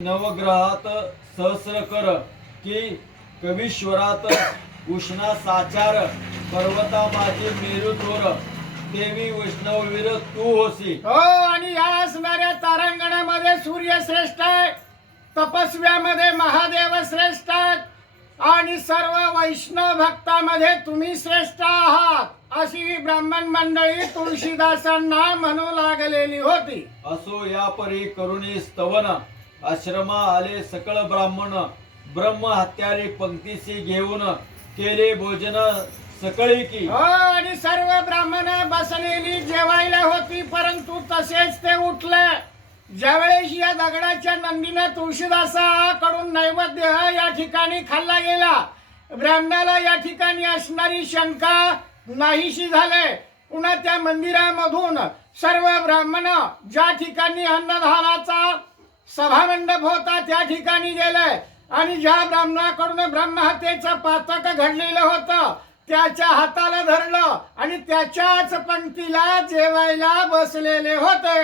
नवग्रहात सहस्र कर की कवीश्वरात उष्णा साचार पर्वता माझे मेरू थोर देवी वैष्णववीर तू होसी। हो, आणि या असणाऱ्या तारांगणामध्ये सूर्य श्रेष्ठ आहे, तपस्व्यामध्ये महादेव श्रेष्ठ आहेत आणि सर्व वैष्णव भक्तामध्ये तुम्ही श्रेष्ठ आहात, अशी ब्राह्मण मंडळी तुळशीदासांना म्हणू लागलेली होती। असो या परी करुणी स्तवन आश्रमा आले सकळ ब्राह्मण ब्रह्म हत्यारी पंक्तीसी घेऊन केले भोजन सकळी की। हो, आणि सर्व ब्राह्मण बसलेली जेवायला होती, परंतु तसेच ते उठले ज्यावेळेस या दगडाच्या नंदीने तुळशीदासाकडून नैवेद्य या ठिकाणी खाल्ला गेला। ब्राह्मणाला या ठिकाणी असणारी शंका नाहीशी झाले। पुन्हा त्या मंदिरामधून सर्व ब्राह्मण ज्या ठिकाणी अन्नदानाचा सभामंडप होता त्या ठिकाणी गेले आणि ज्या ब्राह्मणाकडून ब्रह्महत्येचं पातक घडलेलं होतं त्याच्या हाताला धरलं आणि त्याच्याच पंक्तीला जेवायला बसलेले होते।